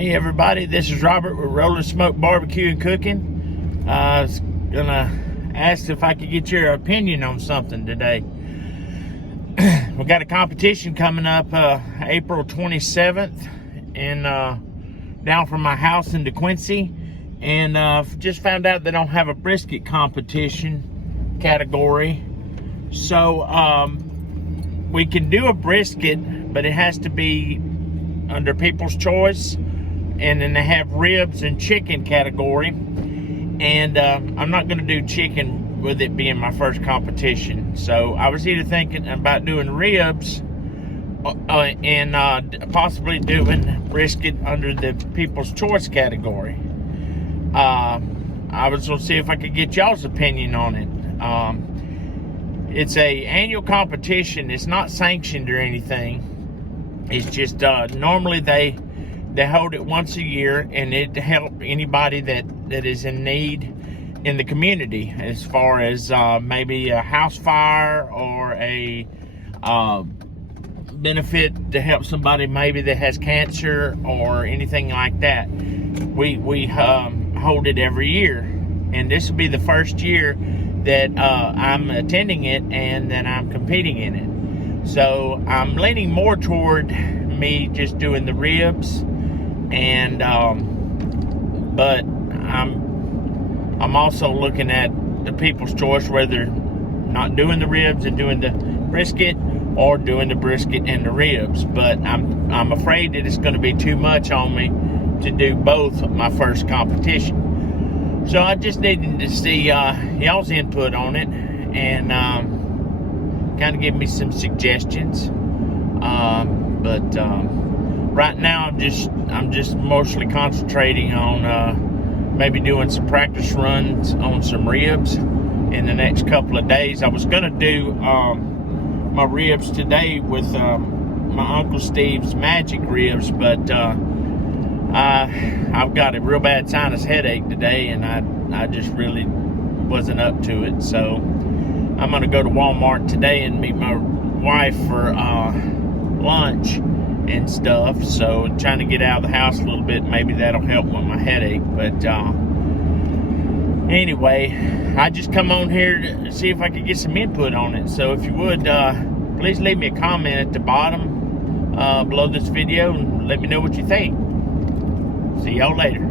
Hey everybody, this is Robert with Rolling Smoke Barbecue and Cooking. I was gonna ask if I could get your opinion on something today. We got a competition coming up April 27th in down from my house in DeQuincy, and just found out they don't have a brisket competition category. So we can do a brisket, but it has to be under people's choice. And then they have ribs and chicken category, and I'm not going to do chicken with it being my first competition. So I was either thinking about doing ribs and possibly doing brisket under the people's choice category. I was going to see if I could get y'all's opinion on it. It's a annual competition. It's not sanctioned or anything. It's just normally they hold it once a year, and it help anybody that is in need in the community, as far as maybe a house fire or a benefit to help somebody maybe that has cancer or anything like that. We hold it every year, and this will be the first year that I'm attending it and that I'm competing in it. So I'm leaning more toward me just doing the ribs, and but I'm also looking at the people's choice, whether not doing the ribs and doing the brisket, or doing the brisket and the ribs. But I'm afraid that it's going to be too much on me to do both my first competition. So I just needed to see y'all's input on it, and kind of give me some suggestions. Right now I'm just mostly concentrating on maybe doing some practice runs on some ribs in the next couple of days. I was gonna do my ribs today with my Uncle Steve's Magic Ribs, but I've got a real bad sinus headache today, and I just really wasn't up to it. So I'm gonna go to Walmart today and meet my wife for lunch and stuff. So trying to get out of the house a little bit, maybe that'll help with my headache. But anyway, I just come on here to see if I could get some input on it. So if you would, please leave me a comment at the bottom below this video and let me know what you think. See y'all later.